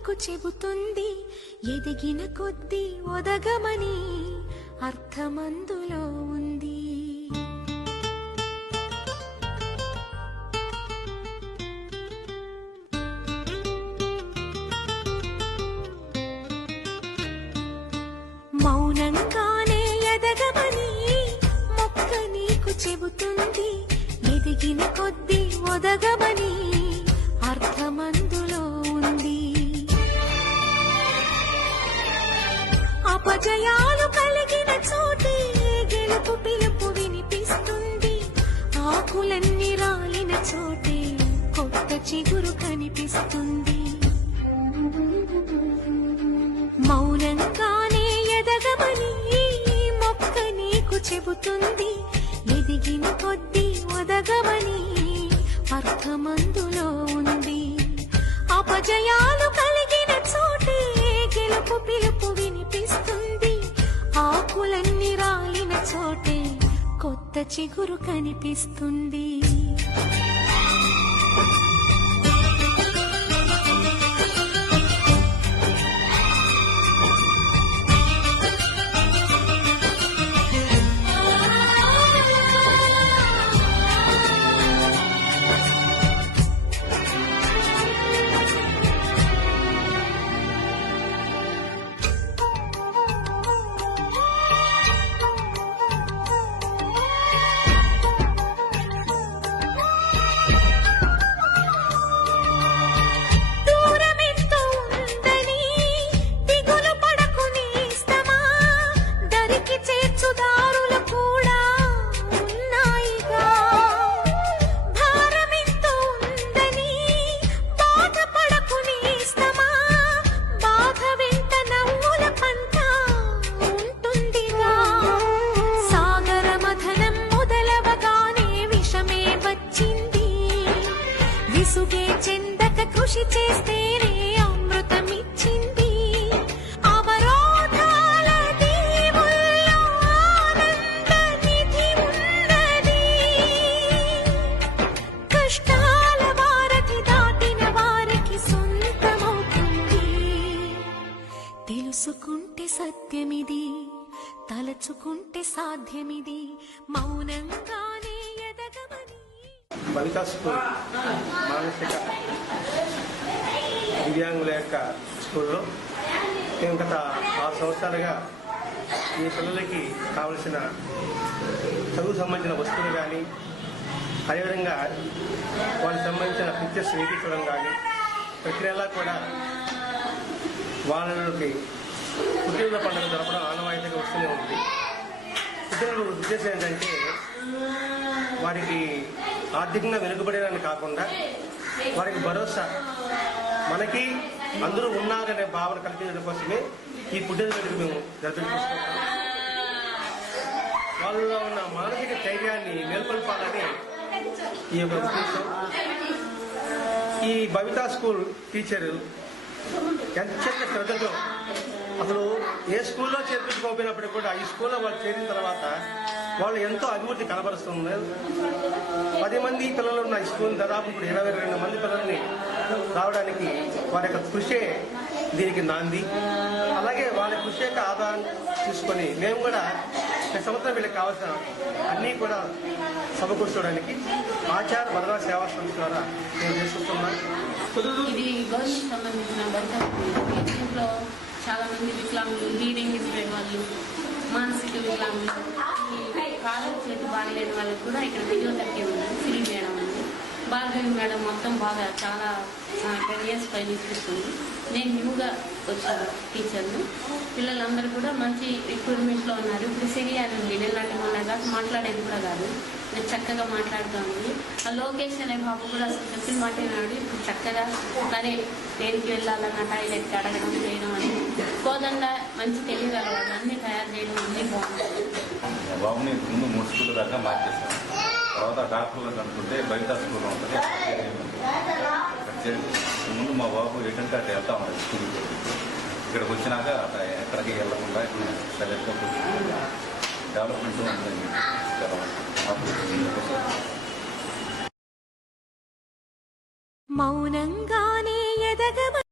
నీకు చెబుతుంది ఎదిగిన కొద్దీ ఒదగమని అర్థమందులో ఉంది. మౌనంగానే ఎదగమని మొక్క నీకు చెబుతుంది ఎదిగిన కొద్దీ ఒదగమని అర్థమందులో ఉంది. అపజయాలు కలిగిన చోటే గెలుపు పిలుపు వినిపిస్తుంది. ఆకులన్నీ రాలిన చోటే కొత్త చిగురు కనిపిస్తుంది. మౌనంగానే ఎదగమని మొక్క నీకు చెబుతుంది ఎదిగిన కొద్దీ ఒదగమని అర్థమందులో ఉంది. అపజయాలు కలిగిన చోటే గెలుపు పిలుపు వినిపిస్తుంది. ఆకులన్నీ రాలిన చోటే కొత్త చిగురు కనిపిస్తుంది. విసుగే చెందక కృషి చేస్తేనే అమృతమిచ్చింది. అవరోధాల దీవుల్లో ఆనంద నిధి ఉన్నది. కష్టాల వారధి దాటిన వారికి సొంతమవుతుంది. తెలుసుకుంటే సత్యమిది, తలచుకుంటే సాధ్యమిది. మౌనంగానే ఎదగమని. బవితా స్కూల్ మానసిక దివ్యాంగుల యొక్క స్కూల్లో మేము గత 6 సంవత్సరాలుగా ఈ పిల్లలకి కావలసిన చదువు సంబంధించిన వస్తువులు కానీ, అదేవిధంగా వాళ్ళకి సంబంధించిన పిక్చర్స్ వేయించడం కానీ ప్రతి నెలా కూడా వాళ్ళకి పుట్టినరోజు పండుగ జరపడం ఆనవాయితీగా వస్తూనే ఉంది. పుట్టినరోజు ఉద్దేశం ఏంటంటే వారికి ఆర్థికంగా వెనుకబడేదని కాకుండా వారికి భరోసా, మనకి అందరూ ఉన్నారనే భావన కల్పించడం కోసమే ఈ పుట్టినరోజుకి మేము జరిపించుకుంటాం. వాళ్ళలో ఉన్న మానసిక ధైర్యాన్ని నెలకొల్పాలని ఈ యొక్క ఉద్దేశం. ఈ బవితా స్కూల్ టీచరు ఎంత శ్రద్ధతో అసలు ఏ స్కూల్లో చేర్పించుకోకపోయినప్పటికీ కూడా ఈ స్కూల్లో వాళ్ళు చేరిన తర్వాత వాళ్ళు ఎంతో అభివృద్ధి కనబరుస్తుంది. 10 మంది పిల్లలు ఉన్న ఈ స్కూల్ దాదాపు ఇప్పుడు 22 మంది పిల్లల్ని రావడానికి వారి యొక్క కృషే దీనికి నాంది. అలాగే వాళ్ళ కృషి యొక్క ఆదాయం తీసుకొని మేము కూడా ప్రతి సంవత్సరం వీళ్ళకి కావాల్సిన అన్నీ కూడా సమకూర్చడానికి ఆచార భద్రా సేవా సంస్థ ద్వారా మేము చేసుకుంటున్నాం. ఇది గవర్నమెంట్ సంబంధించిన బడిలో చాలా మంది వికలాంగులు, రీడింగ్ ఇన్స్పైర్ వాళ్ళు, మానసిక వికలాంగులు, కాలు చేతి బాగలేని వాళ్ళకి కూడా ఇక్కడ ఫిజియోథెరపీ ఉంది. సిరి మేడం ఉంది, భార్గవి మేడం మొత్తం బాగా చాలా 10 years పైన ఇస్తుంది. నేను న్యూగా వచ్చాను టీచర్ను. పిల్లలందరూ కూడా మంచి రిక్రూట్మెంట్లో ఉన్నారు. ఇప్పుడు సిరి అని ఉంది, ఇలాంటి మన మాట్లాడేది కూడా కాదు, నేను చక్కగా మాట్లాడుతూ ఉంది. ఆ లోకేష్ అనే బాబు కూడా అసలు చెప్పిన మాట విన్నాడు. ఇప్పుడు చక్కగా సరే దేనికి వెళ్ళాలన్న టాయిలెట్కి అడగడం చేయడం అని కోదండ మంచి తెలియగలవాడు, అన్ని తయారు చేయడం అన్నీ బాగుంటుంది. బాబుని ముందు 3 స్కూల్ దాకా మార్చేసాను. తర్వాత డాక్టర్లు కనుక్కుంటే బవితా స్కూల్ ఉంటుంది. ముందు మా బాబు ఎటంటే అట్లా వెళ్తా ఉంటుంది స్కూల్కి. ఇక్కడికి వచ్చినాక అట్లా ఎక్కడికి వెళ్ళకుండా ఇప్పుడు సరిగ్గా డెవలప్మెంట్ ఉంటుంది. మౌనంగానే ఎదగ